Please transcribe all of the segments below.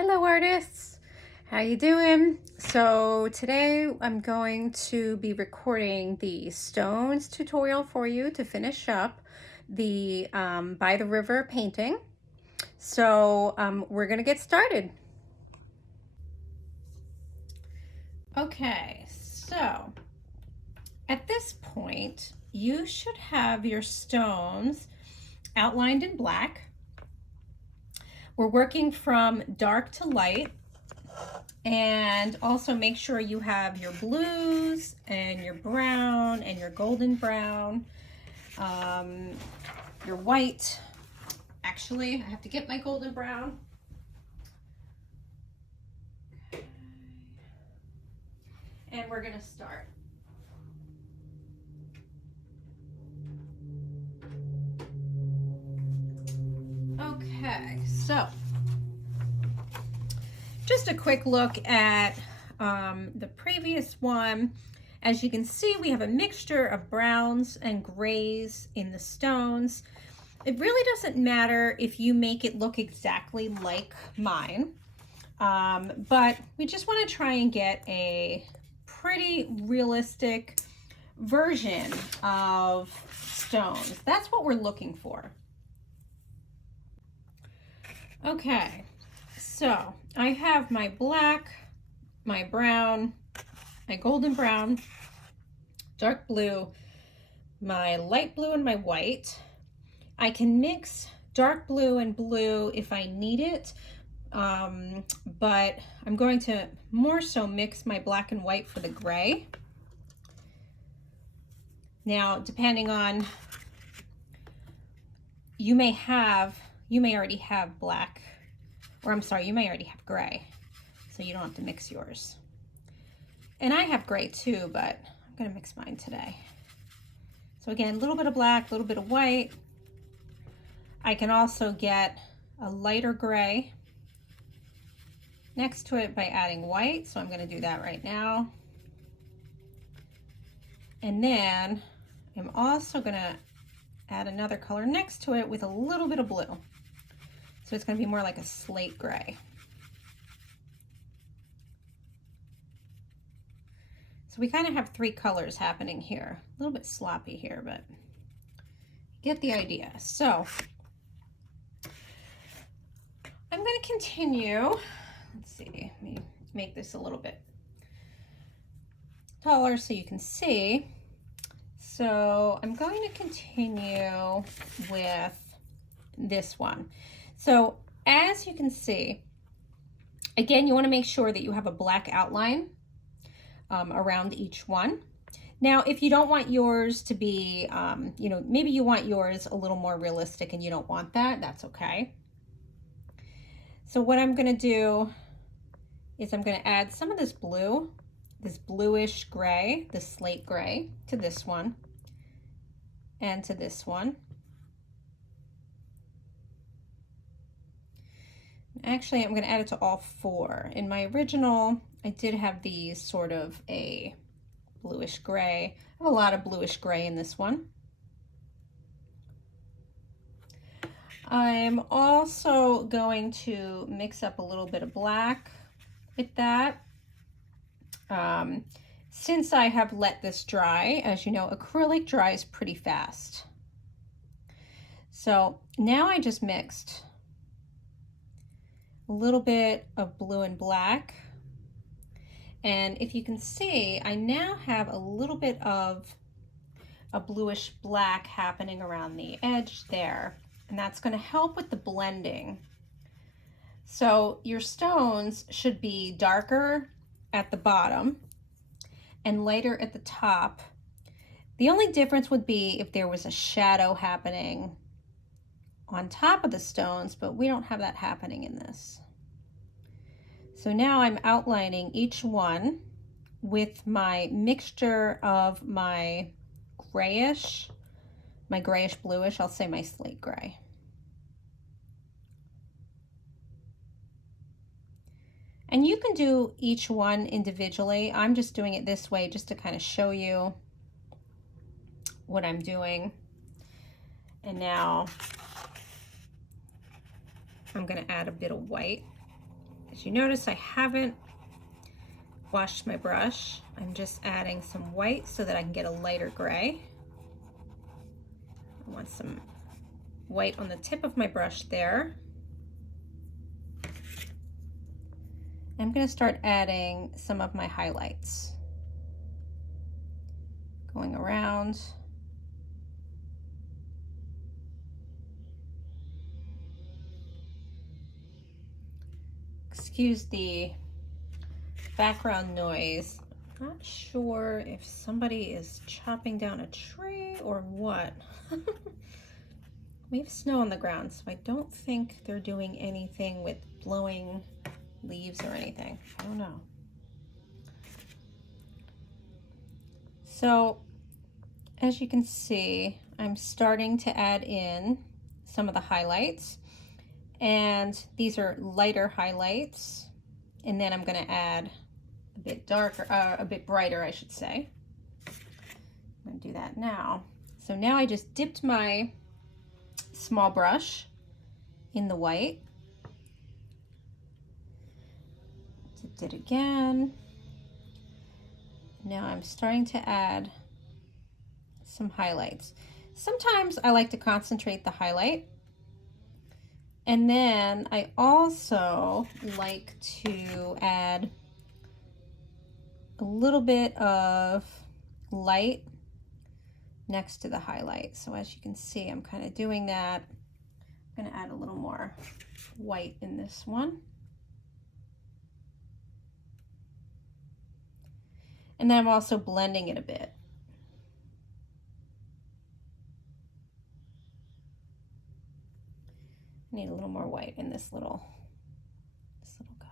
Hello artists, how you doing? So today I'm going to be recording the stones tutorial for you to finish up the by the river painting. So we're gonna get started. Okay, so at this point you should have your stones outlined in black. We're working from dark to light, and also make sure you have your blues and your brown and your golden brown, your white. Actually, I have to get my golden brown. And we're gonna start. Okay, so just a quick look at the previous one. As you can see, we have a mixture of browns and grays in the stones. It really doesn't matter if you make it look exactly like mine, but we just want to try and get a pretty realistic version of stones. That's what we're looking for. Okay, so I have my black, my brown, my golden brown, dark blue, my light blue, and my white. I can mix dark blue and blue if I need it, but I'm going to more so mix my black and white for the gray. Now, depending on, you may already have black, or I'm sorry, you may already have gray, so you don't have to mix yours. And I have gray too, but I'm gonna mix mine today. So again, a little bit of black, a little bit of white. I can also get a lighter gray next to it by adding white, so I'm gonna do that right now. And then I'm also gonna add another color next to it with a little bit of blue. So it's gonna be more like a slate gray. So we kind of have three colors happening here. A little bit sloppy here, but get the idea. So I'm going to continue. Let's see, let me make this a little bit taller so you can see. So I'm going to continue with this one. So as you can see, again, you want to make sure that you have a black outline around each one. Now, if you don't want yours to be, maybe you want yours a little more realistic and you don't want that, that's okay. So what I'm gonna do is I'm gonna add some of this blue, this bluish gray, this slate gray, to this one and to this one. Actually, I'm gonna add it to all four. In my original, I did have these sort of a bluish gray. I have a lot of bluish gray in this one. I'm also going to mix up a little bit of black with that. Since I have let this dry, as you know, acrylic dries pretty fast. So now I just mixed a little bit of blue and black. And if you can see, I now have a little bit of a bluish black happening around the edge there. And that's going to help with the blending. So your stones should be darker at the bottom and lighter at the top. The only difference would be if there was a shadow happening on top of the stones, but we don't have that happening in this. So now I'm outlining each one with my mixture of my grayish bluish, I'll say my slate gray. And you can do each one individually. I'm just doing it this way just to kind of show you what I'm doing. And now I'm going to add a bit of white. As you notice, I haven't washed my brush. I'm just adding some white so that I can get a lighter gray. I want some white on the tip of my brush there. I'm going to start adding some of my highlights. Going around. Excuse the background noise. I'm not sure if somebody is chopping down a tree or what. We have snow on the ground, so I don't think they're doing anything with blowing leaves or anything. I don't know. So as you can see, I'm starting to add in some of the highlights, and these are lighter highlights, and then I'm going to add a bit darker, a bit brighter, I should say. I'm going to do that now. So now I just dipped my small brush in the white. Dipped it again. Now I'm starting to add some highlights. Sometimes I like to concentrate the highlight, and then I also like to add a little bit of light next to the highlight. So as you can see, I'm kind of doing that. I'm going to add a little more white in this one. And then I'm also blending it a bit. I need a little more white in this little guy.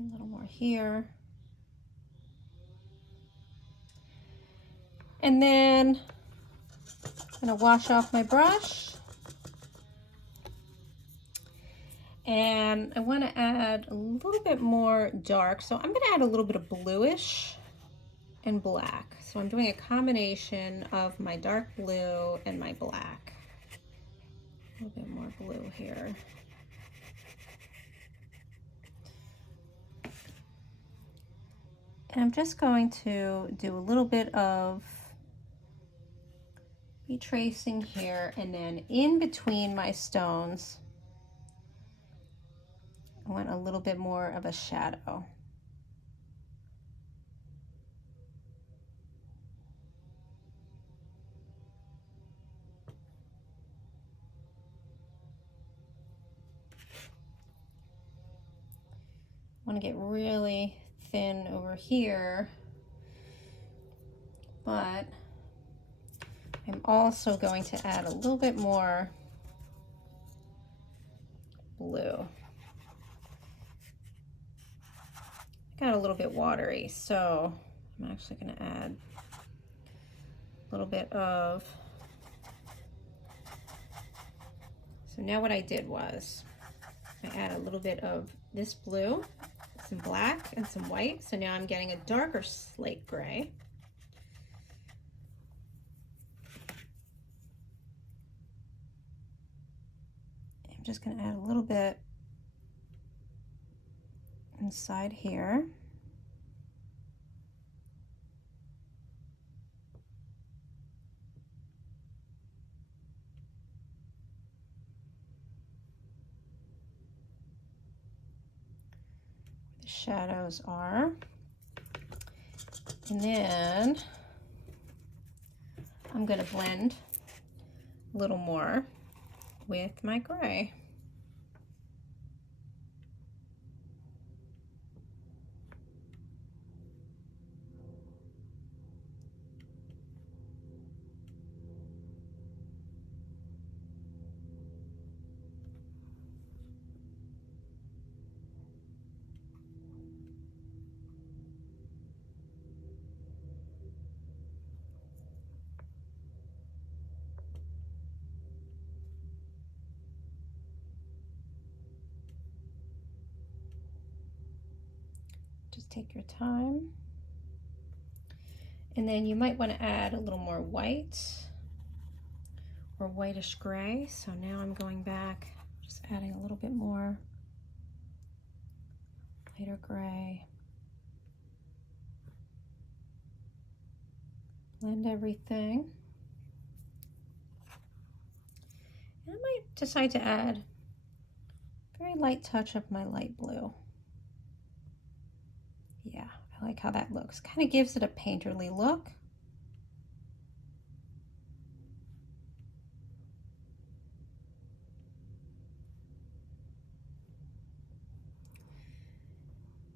A little more here. And then I'm going to wash off my brush. And I want to add a little bit more dark. So I'm going to add a little bit of bluish and black. So I'm doing a combination of my dark blue and my black. A little bit more blue here. And I'm just going to do a little bit of retracing here, and then in between my stones, I want a little bit more of a shadow. I want to get really thin over here, but I'm also going to add a little bit more blue. Got a little bit watery, so I'm actually going to add a little bit of. So now what I did was I add a little bit of this blue, some black, and some white. So now I'm getting a darker slate gray. I'm just going to add a little bit inside here. The shadows are. And then I'm going to blend a little more with my gray. Just take your time. And then you might want to add a little more white or whitish gray. So now I'm going back Just adding a little bit more lighter gray. Blend everything. And I might decide to add a very light touch of my light blue. Yeah, I like how that looks. Kind of gives it a painterly look.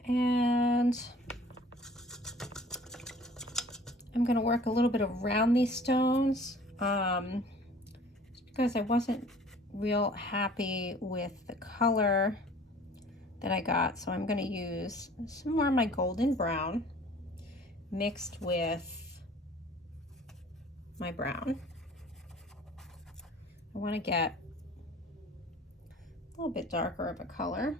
And I'm going to work a little bit around these stones because I wasn't real happy with the color that I got. So I'm going to use some more of my golden brown mixed with my brown. I want to get a little bit darker of a color.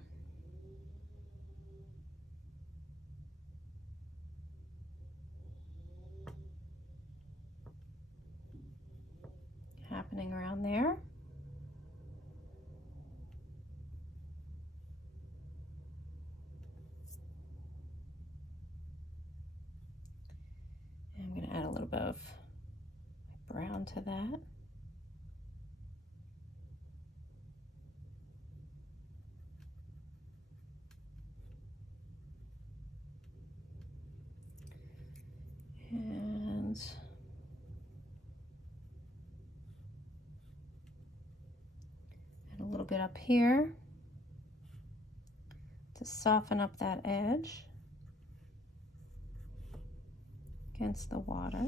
Happening around there. And I'm going to add a little bit of brown to that. And add a little bit up here to soften up that edge against the water.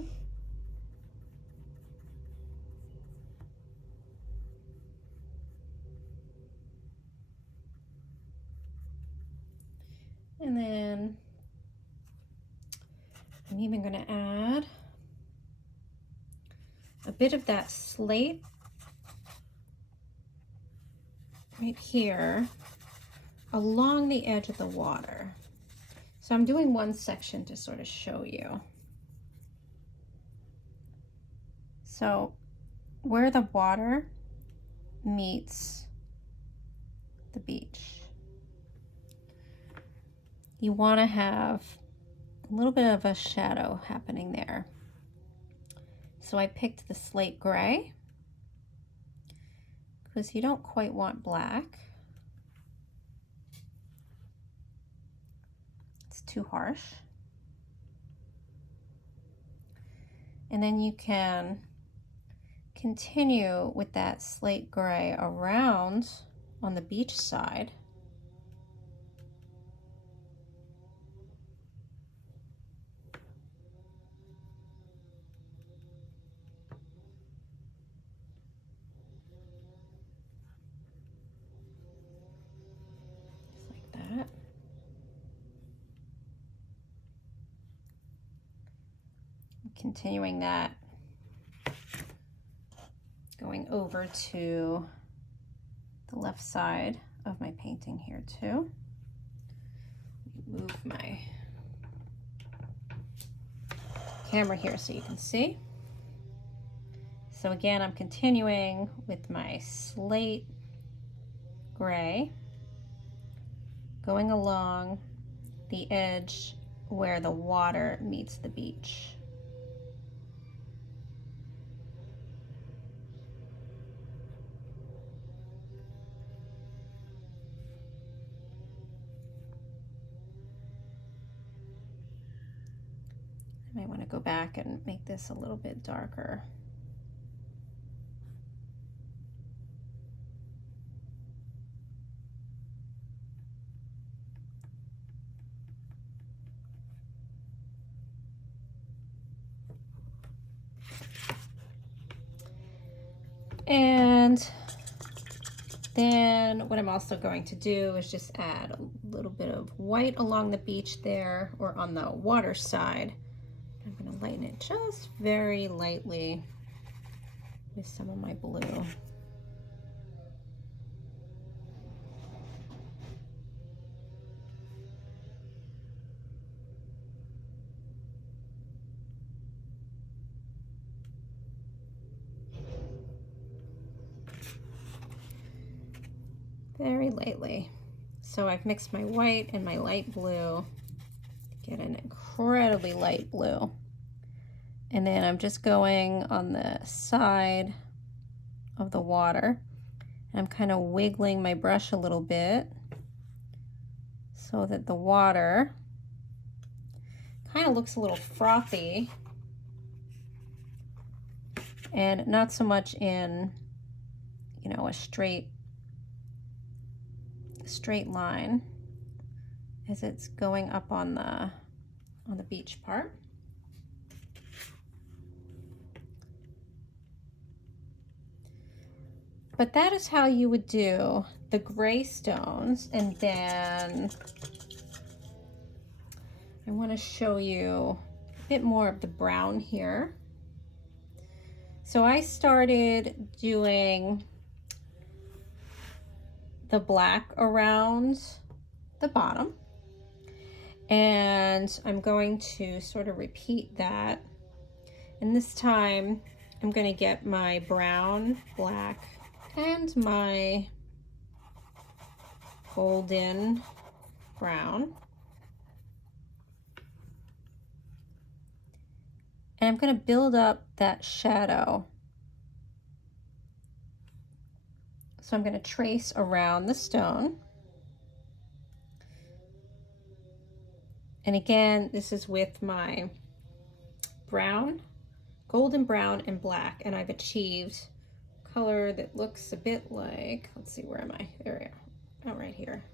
And then I'm even going to add a bit of that slate right here along the edge of the water. So I'm doing one section to sort of show you. So where the water meets the beach, you want to have a little bit of a shadow happening there. So I picked the slate gray because you don't quite want black. It's too harsh. And then you can continue with that slate gray around on the beach side. Just like that. Continuing that, going over to the left side of my painting here too. Move my camera here so you can see. So again, I'm continuing with my slate gray, going along the edge where the water meets the beach. I might want to go back and make this a little bit darker. And then what I'm also going to do is just add a little bit of white along the beach there, or on the water side. I'm going to lighten it just very lightly with some of my blue. very lightly. So I've mixed my white and my light blue to get an incredibly light blue. And then I'm just going on the side of the water. I'm kind of wiggling my brush a little bit so that the water kind of looks a little frothy and not so much in, you know, a straight line as it's going up on the beach part. But that is how you would do the gray stones. And then I want to show you a bit more of the brown here. So I started doing the black around the bottom, and I'm going to sort of repeat that. And this time I'm going to get my brown, black, and my golden brown. And I'm going to build up that shadow. So I'm going to trace around the stone. And again, this is with my brown, golden brown, and black. And I've achieved color that looks a bit like, let's see, where am I? There we are. Oh, right here.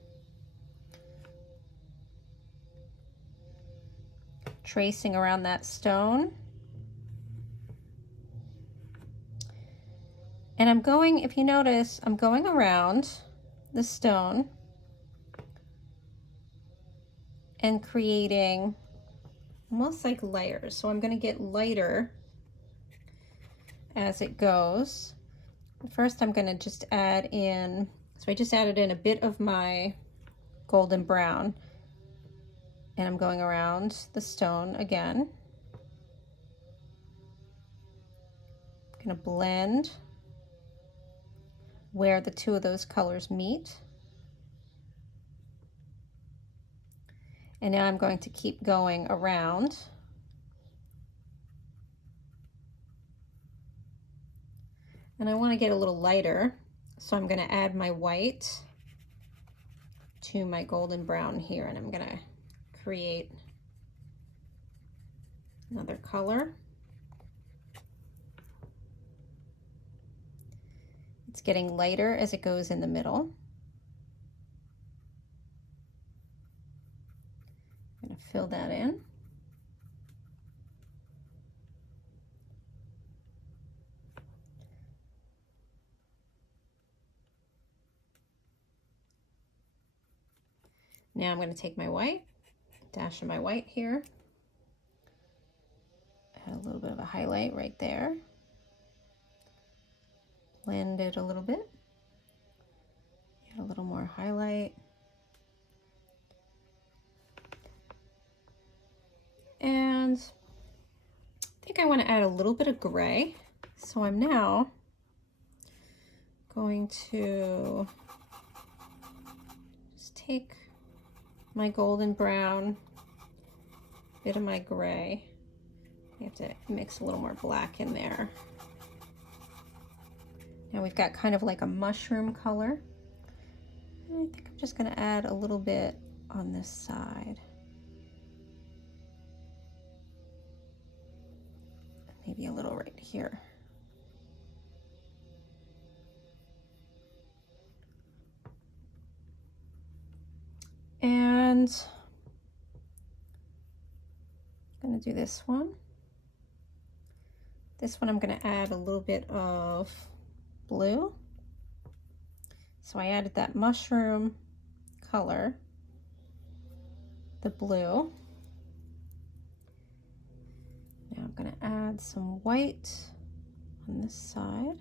Tracing around that stone. And I'm going, if you notice, I'm going around the stone and creating almost like layers. So I'm going to get lighter as it goes. First, I'm going to just add in, so I just added in a bit of my golden brown, and I'm going around the stone again. I'm going to blend where the two of those colors meet. And now I'm going to keep going around. And I want to get a little lighter, so I'm going to add my white to my golden brown here, and I'm going to create another color. It's getting lighter as it goes in the middle. I'm going to fill that in. Now I'm going to take my white, dash of my white here, add a little bit of a highlight right there, blend it a little bit, add a little more highlight, and I think I want to add a little bit of gray. So I'm now going to just take my golden brown, bit of my gray. I have to mix a little more black in there. Now we've got kind of like a mushroom color. And I think I'm just going to add a little bit on this side. Maybe a little right here. And I'm going to do this one. This one I'm going to add a little bit of blue. So I added that mushroom color, the blue. Now I'm going to add some white on this side.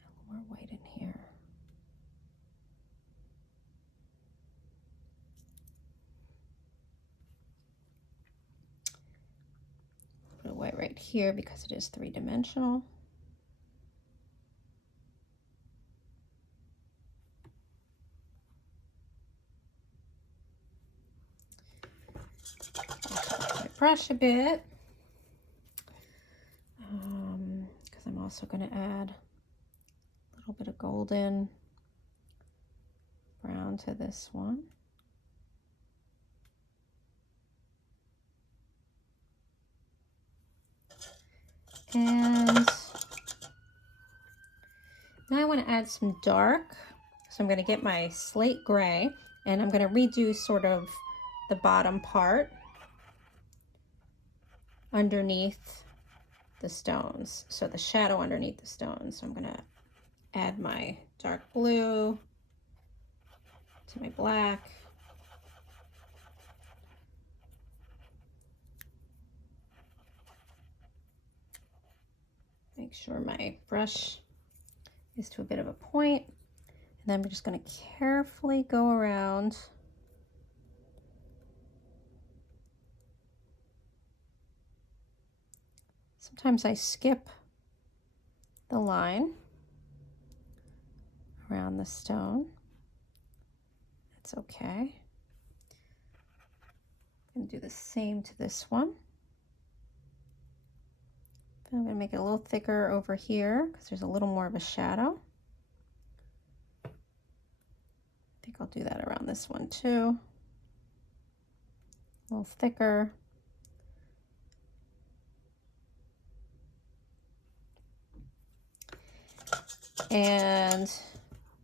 A little more white in here. right here because it is three-dimensional. My brush a bit because I'm also going to add a little bit of golden brown to this one. And now I want to add some dark. So I'm going to get my slate gray and I'm going to redo sort of the bottom part underneath the stones. So the shadow underneath the stones. So I'm going to add my dark blue to my black. Make sure my brush is to a bit of a point. And then we're just going to carefully go around Sometimes I skip the line around the stone. That's okay. I'm going to do the same to this one. I'm going to make it a little thicker over here because there's a little more of a shadow. I think I'll do that around this one too. A little thicker. And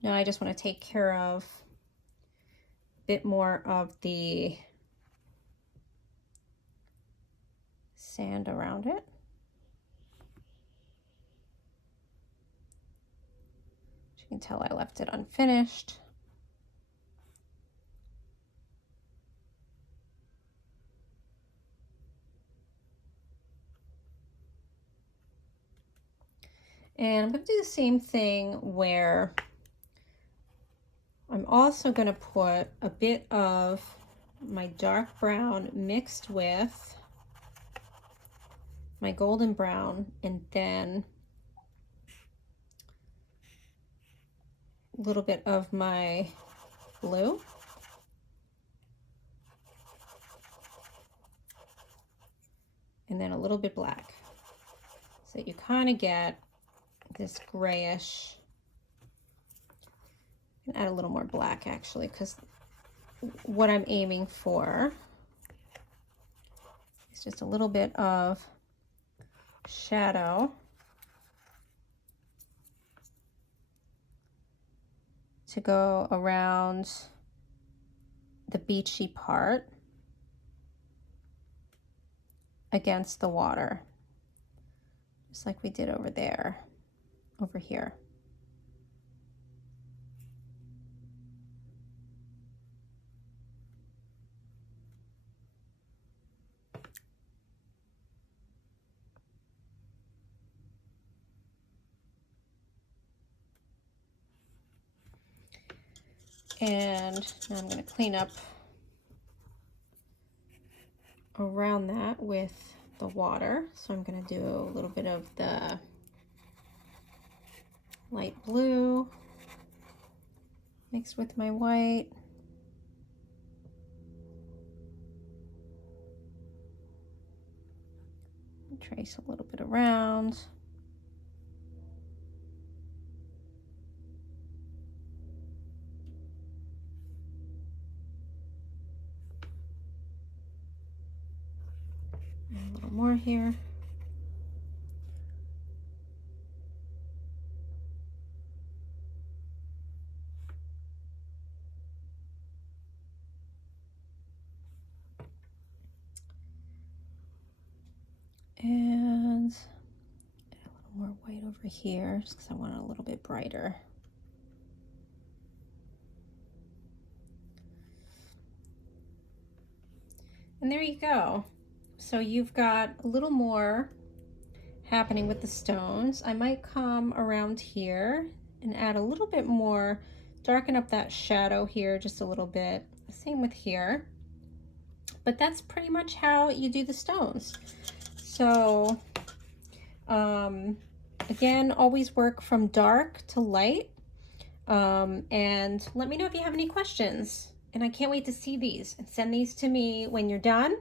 now I just want to take care of a bit more of the sand around it. You can tell I left it unfinished. And I'm going to do the same thing where I'm also going to put a bit of my dark brown mixed with my golden brown, and then a little bit of my blue. And then a little bit black. So you kind of get this grayish. And add a little more black actually, because what I'm aiming for is just a little bit of shadow to go around the beachy part against the water, just like we did over there, over here. And now I'm going to clean up around that with the water. So I'm going to do a little bit of the light blue mixed with my white. Trace a little bit around. And a little more here. And add a little more white over here, just because I want it a little bit brighter. And there you go. So you've got a little more happening with the stones. I might come around here and add a little bit more, darken up that shadow here just a little bit. Same with here. But that's pretty much how you do the stones. So Again, always work from dark to light. And let me know if you have any questions. And I can't wait to see these. And send these to me when you're done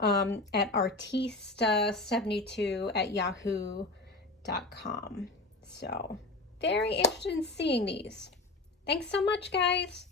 at artista72@yahoo.com. So very interested in seeing these. Thanks so much, guys.